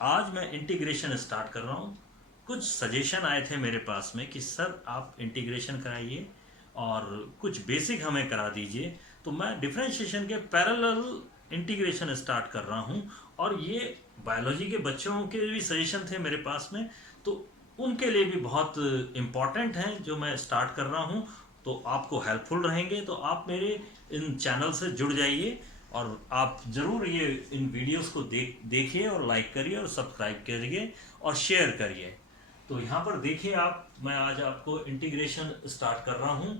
आज मैं integration start कर रहा हूँ। कुछ सजेशन आए थे मेरे पास में कि सर आप इंटीग्रेशन कराइए और कुछ बेसिक हमें करा दीजिए। तो मैं डिफरेंशिएशन के पैरेलल इंटीग्रेशन स्टार्ट कर रहा हूँ और ये बायोलॉजी के बच्चों के भी सजेशन थे मेरे पास में, तो उनके लिए भी बहुत इम्पॉर्टेंट हैं जो मैं स्टार्ट कर रहा हूँ। तो आपको हेल्पफुल रहेंगे, तो आप मेरे इन चैनल से जुड़ जाइए और आप ज़रूर ये इन वीडियोस को देखिए और लाइक करिए और सब्सक्राइब करिए और शेयर करिए। तो यहाँ पर देखिए आप, मैं आज आपको इंटीग्रेशन स्टार्ट कर रहा हूँ,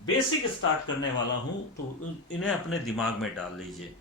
बेसिक स्टार्ट करने वाला हूँ, तो इन्हें अपने दिमाग में डाल लीजिए।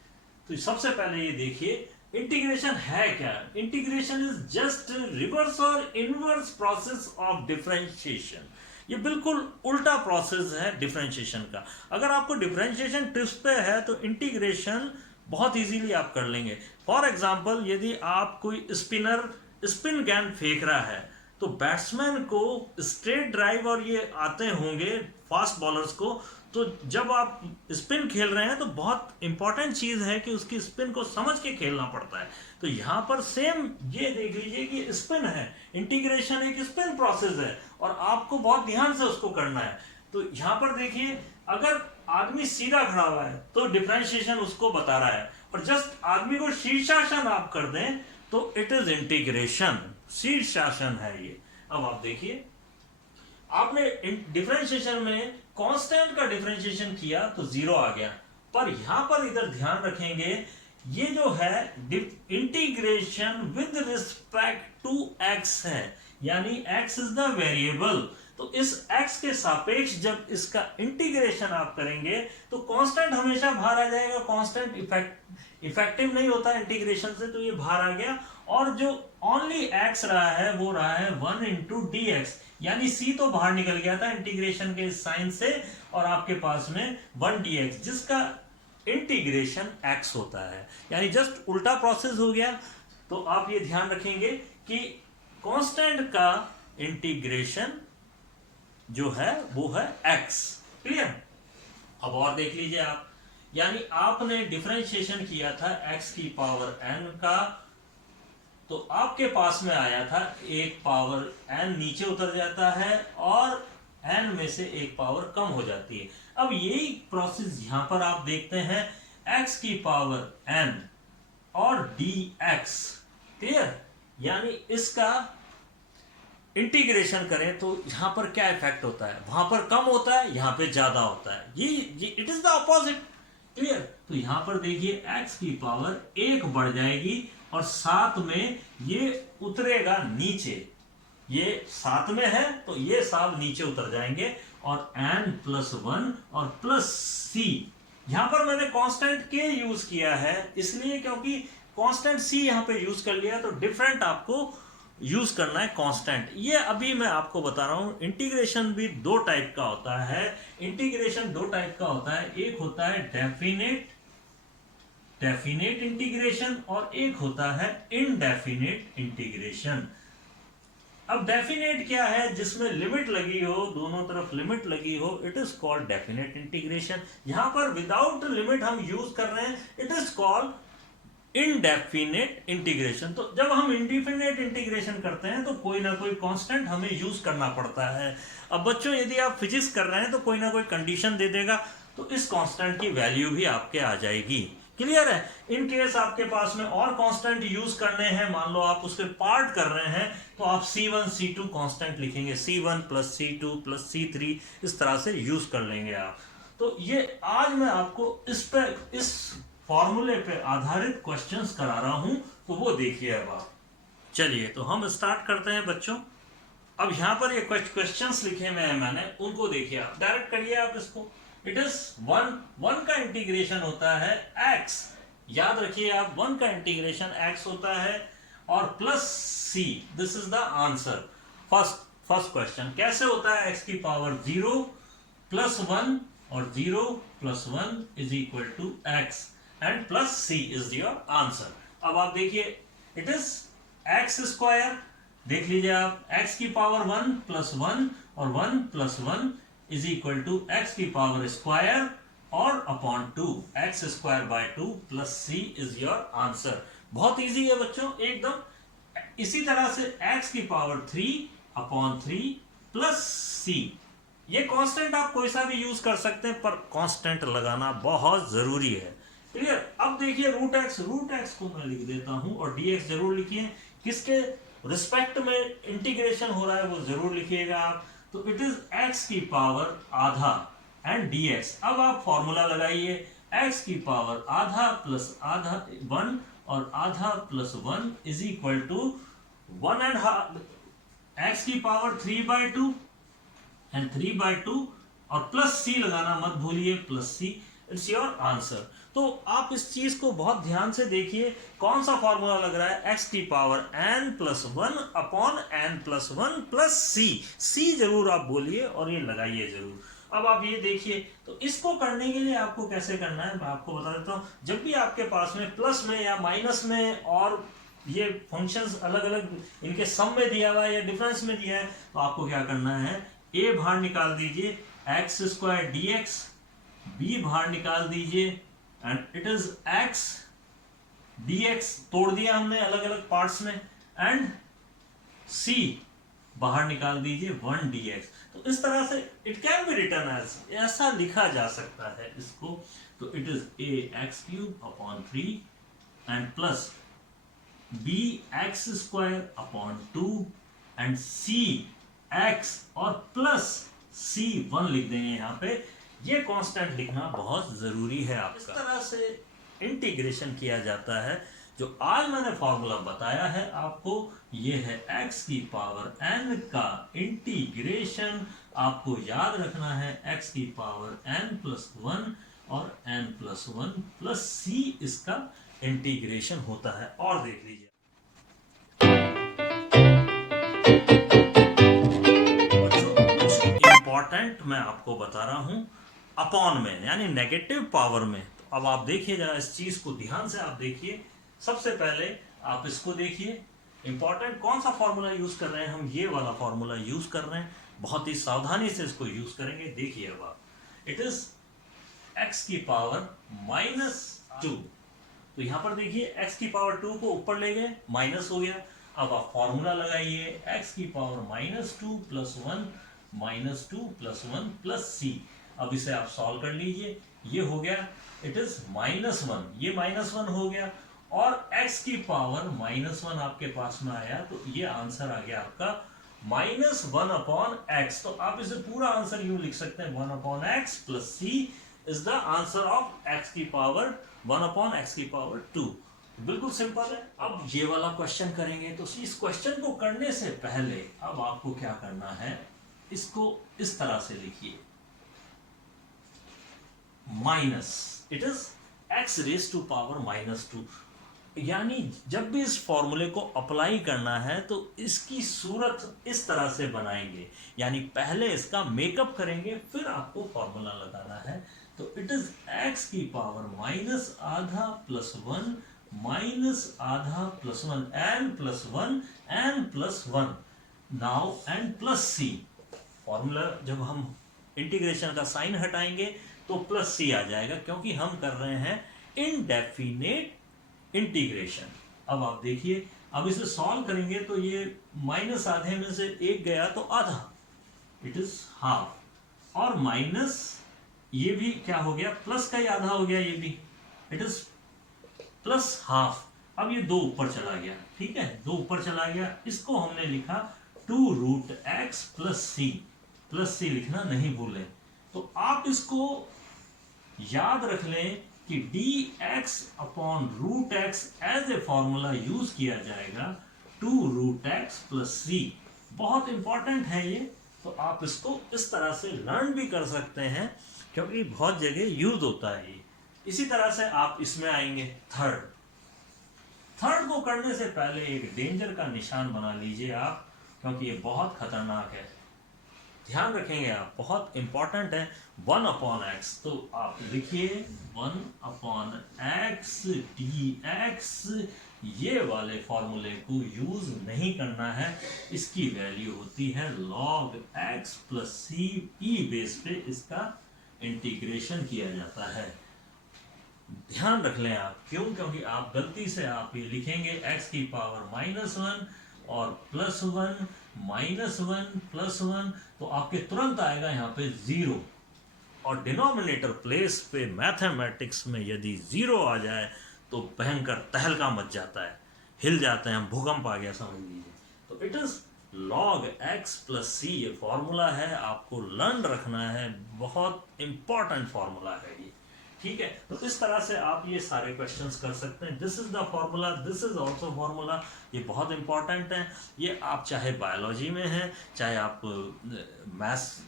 तो सबसे पहले ये देखिए इंटीग्रेशन है क्या। इंटीग्रेशन इज जस्ट रिवर्स और इनवर्स प्रोसेस ऑफ डिफरेंशिएशन। ये बिल्कुल उल्टा प्रोसेस है डिफरेंशिएशन का। अगर आपको डिफरेंशिएशन ट्रिप्स पे है तो इंटीग्रेशन बहुत इजीली आप कर लेंगे। फॉर एग्जांपल, यदि आप कोई स्पिनर स्पिन गेंद फेंक रहा है तो बैट्समैन को स्ट्रेट ड्राइव और ये आते होंगे फास्ट बॉलर्स को, तो जब आप स्पिन खेल रहे हैं तो बहुत इंपॉर्टेंट चीज है कि उसकी स्पिन को समझ के खेलना पड़ता है। तो यहाँ पर सेम ये देख लीजिए कि स्पिन है, इंटीग्रेशन एक स्पिन प्रोसेस है और आपको बहुत ध्यान से उसको करना है। तो यहाँ पर देखिए, अगर आदमी सीधा खड़ा हुआ है तो डिफरेंशिएशन उसको बता रहा है, और जस्ट आदमी को शीर्षासन आप कर दें तो इट इज इंटीग्रेशन, शीर्षासन है ये। अब आप देखिए, आपने डिफरेंशिएशन में कांस्टेंट का डिफरेंशिएशन किया तो जीरो आ गया, पर यहां पर इधर ध्यान रखेंगे ये जो है integration with respect to X है, यानी एक्स इज द वेरिएबल। तो इस x के सापेक्ष जब इसका इंटीग्रेशन आप करेंगे तो कांस्टेंट हमेशा बाहर आ जाएगा। कांस्टेंट इफेक्टिव नहीं होता इंटीग्रेशन से, तो ये बाहर आ गया, और जो ओनली x रहा है वो रहा है 1 इंटू डी एक्स, यानी c तो बाहर निकल गया था इंटीग्रेशन के साइन से, और आपके पास में 1 dx जिसका इंटीग्रेशन x होता है, यानी जस्ट उल्टा प्रोसेस हो गया। तो आप ये ध्यान रखेंगे कि कांस्टेंट का इंटीग्रेशन जो है वो है x। क्लियर? अब और देख लीजिए आप, यानी आपने डिफरेंशिएशन किया था x की पावर n का, तो आपके पास में आया था एक पावर n नीचे उतर जाता है और n में से एक पावर कम हो जाती है। अब यही प्रोसेस यहां पर आप देखते हैं, x की पावर n और dx। क्लियर? यानी इसका इंटीग्रेशन करें तो यहां पर क्या इफेक्ट होता है, वहां पर कम होता है, यहां पे ज्यादा होता है। ये it is the opposite. Clear? तो यहां पर देखिए x की पावर 1 बढ़ जाएगी और साथ में ये उतरेगा नीचे, ये साथ में है तो ये सब नीचे उतर जाएंगे, और n+1 और प्लस c। यहां पर मैंने कांस्टेंट k यूज किया है इसलिए क्योंकि कांस्टेंट c यहां पे यूज कर लिया, तो डिफरेंट आपको यूज करना है कांस्टेंट। ये अभी मैं आपको बता रहा हूं। इंटीग्रेशन भी दो टाइप का होता है। इंटीग्रेशन दो टाइप का होता है, एक होता है डेफिनेट इंटीग्रेशन और एक होता है इनडेफिनेट इंटीग्रेशन। अब डेफिनेट क्या है, जिसमें लिमिट लगी हो, दोनों तरफ लिमिट लगी हो, it is called definite integration. यहां पर विदाउट लिमिट हम यूज कर रहे हैं, it is called indefinite integration. तो जब हम इंडेफिनेट इंटीग्रेशन करते हैं तो कोई ना कोई कांस्टेंट हमें यूज करना पड़ता है। अब बच्चों, यदि आप फिजिक्स कर रहे हैं तो कोई ना कोई कंडीशन दे देगा, तो इस कांस्टेंट की वैल्यू भी आपके आ जाएगी। क्लियर है? इन केस आपके पास में और कांस्टेंट यूज करने हैं, मान लो आप उसके पार्ट कर रहे हैं, तो आप C1 C2 कांस्टेंट लिखेंगे, C1 plus C2 plus C3, इस तरह से यूज कर लेंगे आप। तो ये आज मैं आपको इस फॉर्मूले पे आधारित क्वेश्चंस करा रहा हूं, तो वो देखिए। अब आप चलिए, तो हम स्टार्ट करते हैं बच्चों। अब यहां पर ये क्वेश्चंस लिखे हुए हैं मैंने, उनको देखिए आप, डायरेक्ट करिए आप इसको। इट इज 1 का इंटीग्रेशन होता है x, याद रखिए आप, 1 का इंटीग्रेशन x होता है, और plus c, this is the answer. First question कैसे होता है, x की पावर 0 प्लस 1 और 0 plus 1 is equal to x and plus c is your answer. अब आप देखिए, इट इज x स्क्वायर, देख लीजिए आप, x की पावर 1 प्लस 1 और 1 plus 1 is equal to x की पावर स्क्वायर और upon 2, x square by 2 plus c is your answer. बहुत इजी है बच्चों एकदम। इसी तरह से x की पावर 3/3 प्लस c, ये कांस्टेंट आप कोई सा भी यूज कर सकते हैं, पर कांस्टेंट लगाना बहुत जरूरी है। क्लियर? अब देखिए रूट एक्स को मैं लिख देता हूं, और dx जरूर लिखिए, किसके रिस्पेक्ट में इंटीग्रेशन हो रहा है वो जरूर लिखिएगा आप। तो इट इज x की पावर आधा एंड dx। अब आप फॉर्मूला लगाइए, x की पावर आधा प्लस आधा 1 और आधा plus 1 is equal to 1.5, x की पावर 3/2 एंड 3/2 और प्लस c लगाना मत भूलिए, plus c, it's your answer. तो आप इस चीज को बहुत ध्यान से देखिए, कौन सा फॉर्मूला लग रहा है, x की पावर n+1/n+1 प्लस c जरूर आप बोलिए और ये लगाइए जरूर। अब आप ये देखिए, तो इसको करने के लिए आपको कैसे करना है मैं आपको बता देता हूं। जब भी आपके पास में प्लस में या माइनस में और ये फंक्शंस अलग अलग इनके सम में दिया हुआ है या डिफरेंस में दिया है, तो आपको क्या करना है, a बाहर निकाल दीजिए x² dx, b बाहर निकाल दीजिए and it is x dx, तोड़ दिया हमने अलग अलग पार्ट्स में, एंड c बाहर निकाल दीजिए 1 dx। तो इस तरह से it can be written as, ऐसा लिखा जा सकता है इसको। तो it is ax³ and plus bx²/2 and cx और प्लस c1 लिख देंगे यहाँ पे। ये कांस्टेंट लिखना बहुत जरूरी है आपका। इस तरह से इंटीग्रेशन किया जाता है। जो आज मैंने फॉर्मूला बताया है आपको, ये है x की पावर n का इंटीग्रेशन। आपको याद रखना है x की पावर n+1 और n+1 प्लस c इसका इंटीग्रेशन होता है। और देख लीजिए, इंपॉर्टेंट मैं आपको बता रहा हूं, अपॉन में यानी नेगेटिव पावर में। तो अब आप देखिए जरा इस चीज को ध्यान से आप देखिए। सबसे पहले आप इसको देखिए, इंपॉर्टेंट कौन सा फॉर्मूला यूज कर रहे हैं हम, ये वाला फॉर्मूला यूज कर रहे हैं। बहुत ही सावधानी से इसको यूज करेंगे। देखिए अब आप, इट इज x की पावर -2। तो यहां पर देखिए x की पावर 2 को ऊपर ले गए, माइनस हो गया। अब आप फॉर्मूला लगाइए, x की power -2 plus 1 -2 plus 1 plus c। अब इसे आप सॉल्व कर लीजिए, ये हो गया, इट इज -1, ये -1 हो गया, और x की पावर -1 आपके पास में आया, तो ये आंसर आ गया आपका -1/x। तो आप इसे पूरा आंसर यूं लिख सकते हैं, 1/x plus c is the answer of x की पावर 1/x की पावर 2। बिल्कुल सिंपल है। अब ये वाला क्वेश्चन करेंगे। तो इस क्वेश्चन को करने से पहले अब आपको क्या करना है, इसको इस तरह से लिखिए, माइनस, इट इज x⁻², यानी जब भी इस फॉर्मूले को अप्लाई करना है तो इसकी सूरत इस तरह से बनाएंगे, यानी पहले इसका मेकअप करेंगे फिर आपको फॉर्मूला लगाना है। तो इट इज x की पावर -आधा प्लस 1 -आधा plus 1 n+1 n+1 now n plus c। Formula जब हम इंटीग्रेशन का साइन हटाएंगे तो प्लस c आ जाएगा, क्योंकि हम कर रहे हैं इनडेफिनेट इंटीग्रेशन। अब आप देखिए, अब इसे सॉल्व करेंगे तो ये माइनस आधे में से एक गया तो आधा, इट इज हाफ, और माइनस ये भी क्या हो गया, प्लस का ही आधा हो गया, ये भी इट इज प्लस हाफ। अब ये 2 ऊपर चला गया, ठीक है, 2 ऊपर चला गया, इसको हमने लिखा 2√x प्लस c लिखना नहीं भूलें। तो आप इसको याद रख लें कि dx/√x as a formula use किया जाएगा 2√x प्लस c। बहुत इंपॉर्टेंट है ये। तो आप इसको इस तरह से लर्न भी कर सकते हैं, क्योंकि बहुत जगह यूज होता है ये। इसी तरह से आप इसमें आएंगे थर्ड को करने से पहले एक डेंजर का निशान बना लीजिए आप, क्योंकि ये बहुत खतरनाक है। ध्यान रखेंगे आप, बहुत इंपॉर्टेंट है। 1/x, तो आप लिखिए 1/x dx। ये वाले फॉर्मूले को यूज नहीं करना है, इसकी वैल्यू होती है log x प्लस c। ई बेस पे इसका इंटीग्रेशन किया जाता है। ध्यान रख लें आप, क्यों? क्योंकि आप गलती से आप ये लिखेंगे x की पावर -1 और +1 -1 +1, तो आपके तुरंत आएगा यहाँ पे 0। और डिनोमिनेटर प्लेस पे मैथमेटिक्स में यदि 0 आ जाए तो भयंकर तहलका मच जाता है, हिल जाते हैं, भूकंप आ गया समझ लीजिए। तो it is log x + c, ये फॉर्मूला है, आपको लर्न रखना है, बहुत इंपॉर्टेंट फॉर्मूला है ये, ठीक है? तो इस तरह से आप ये सारे क्वेश्चंस कर सकते हैं। This is the formula, this is also formula, ये बहुत इंपॉर्टेंट है। ये आप चाहे बायोलॉजी में है, चाहे आप मैथ्स,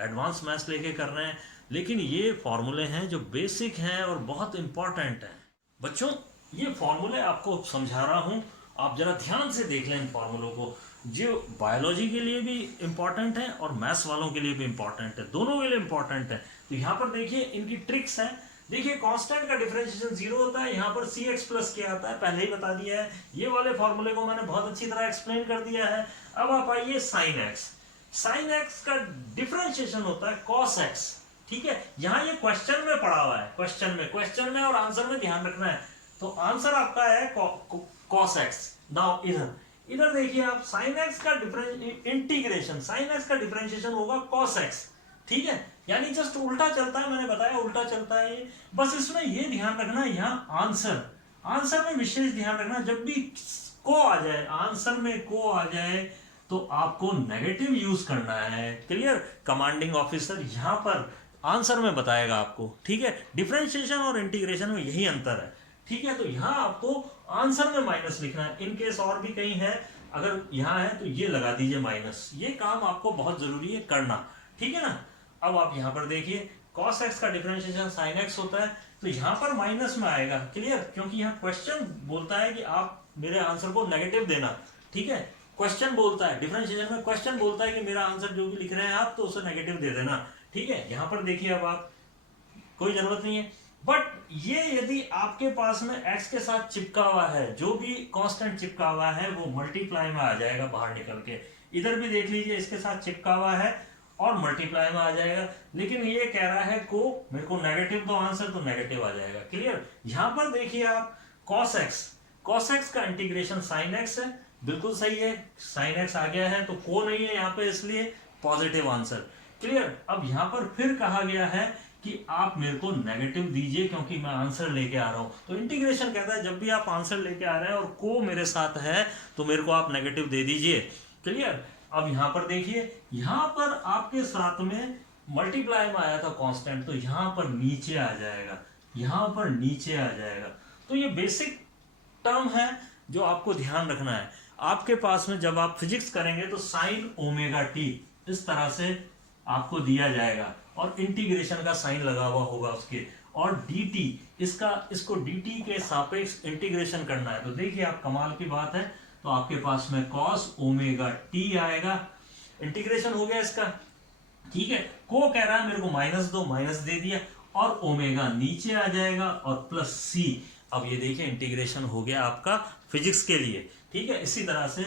एडवांस मैथ्स लेके कर रहे हैं, लेकिन ये फॉर्मूले हैं जो बेसिक हैं और बहुत इंपॉर्टेंट हैं। बच्चों, ये फॉर्मूले आपको समझा रहा हूँ, आप जरा ध्यान से देख लें इन फॉर्मूलों को, जो बायोलॉजी के लिए भी इंपॉर्टेंट है और मैथ्स वालों के लिए भी इंपॉर्टेंट है, दोनों के लिए इंपॉर्टेंट है। तो यहाँ पर देखिए इनकी ट्रिक्स हैं। देखिए कांस्टेंट का डिफरेंशिएशन 0 होता है, यहाँ पर cx+ क्या आता है पहले ही बता दिया है, ये वाले फॉर्मूले को मैंने बहुत अच्छी तरह एक्सप्लेन कर दिया है। अब आप आइए sin x। sin x का डिफरेंशिएशन होता है cos x, ठीक है? यहाँ ये क्वेश्चन में पड़ा हुआ है, क्वेश्चन में और आंसर में ध्यान रखना है। तो आंसर आपका है cos x। नाउ इधर देखिए आप, sin x का इंटीग्रेशन, sin x का डिफरेंशिएशन होगा cos x, ठीक है? यानी जस्ट उल्टा चलता है, मैंने बताया उल्टा चलता है ये। बस इसमें ये ध्यान रखना है, यहाँ आंसर में विशेष ध्यान रखना, जब भी को आ जाए, आंसर में को आ जाए तो आपको नेगेटिव यूज करना है। क्लियर? कमांडिंग ऑफिसर यहाँ पर आंसर में बताएगा आपको, ठीक है? डिफरेंशिएशन और इंटीग्रेशन में यही अंतर है, ठीक है? तो यहाँ आपको आंसर में माइनस लिखना है। इन केस और भी कहीं है, अगर यहाँ है तो ये लगा दीजिए माइनस, ये काम आपको बहुत जरूरी है करना, ठीक है ना? अब आप यहाँ पर देखिए cos x का डिफरेंशिएशन sin x होता है, तो यहाँ पर माइनस में आएगा। क्लियर? क्योंकि यहाँ क्वेश्चन बोलता है कि आप मेरे आंसर को नेगेटिव देना, ठीक है? क्वेश्चन बोलता है, डिफरेंशिएशन में क्वेश्चन बोलता है कि मेरा आंसर जो भी लिख रहे हैं आप, तो उसे नेगेटिव दे देना, ठीक है? यहाँ पर देखिए अब आप, कोई जरूरत नहीं है। बट ये यदि आपके पास में x के साथ चिपका हुआ है, जो भी कांस्टेंट चिपका हुआ है वो मल्टीप्लाई में आ जाएगा बाहर निकल के। इधर भी देख लीजिए, इसके साथ चिपका हुआ है और मल्टीप्लाई में आ जाएगा, लेकिन ये कह रहा है को मेरे को नेगेटिव दो आंसर, तो नेगेटिव आ जाएगा। क्लियर? यहाँ पर देखिए आप, cos x का इंटीग्रेशन sin x है, बिल्कुल सही है, sin x आ गया है, तो को नहीं है यहाँ पे, इसलिए पॉजिटिव आंसर। क्लियर? अब यहाँ पर फिर कहा गया है कि आप मेरे को नेगेटिव दीजिए क्योंकि मैं आंसर लेके आ रहा हूं। तो इंटीग्रेशन कहता है जब भी आप आंसर लेके आ रहे हैं और को मेरे साथ है तो मेरे को आप नेगेटिव दे दीजिए। क्लियर? अब यहां पर देखिए, यहां पर आपके साथ में मल्टीप्लाई में आया था कांस्टेंट, तो यहां पर नीचे आ जाएगा, यहां पर नीचे आ जाएगा। तो ये बेसिक टर्म है जो आपको ध्यान रखना है। आपके पास में जब आप फिजिक्स करेंगे तो साइन ओमेगा टी इस तरह से आपको दिया जाएगा और इंटीग्रेशन का साइन लगा हुआ होगा उसके, और dt इसको dt के सापेक्ष इंटीग्रेशन करना है। तो देखिए आप, कमाल की बात है, तो आपके पास में cos ओमेगा t आएगा, इंटीग्रेशन हो गया इसका, ठीक है? को कह रहा है मेरे को माइनस दो, माइनस दे दिया, और ओमेगा नीचे आ जाएगा और प्लस c। अब ये देखिए इंटीग्रेशन हो गया आपका फिजिक्स के लिए, ठीक है? इसी तरह से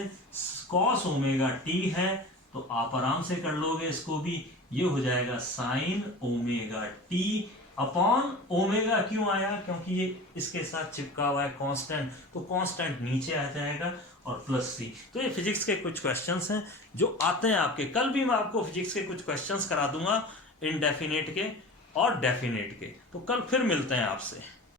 cos ओमेगा t है, तो आप आराम से कर लोगे इसको भी, ये हो जाएगा sine omega T upon omega. क्यों आया? क्योंकि ये इसके साथ चिपका हुआ है कांस्टेंट, तो कांस्टेंट नीचे आ जाएगा और प्लस सी। तो ये फिजिक्स के कुछ क्वेश्चंस हैं जो आते हैं आपके। कल भी मैं आपको फिजिक्स के कुछ क्वेश्चंस करा दूंगा, इनडेफिनेट के और डेफिनेट के। तो कल फिर मिलते हैं आपसे।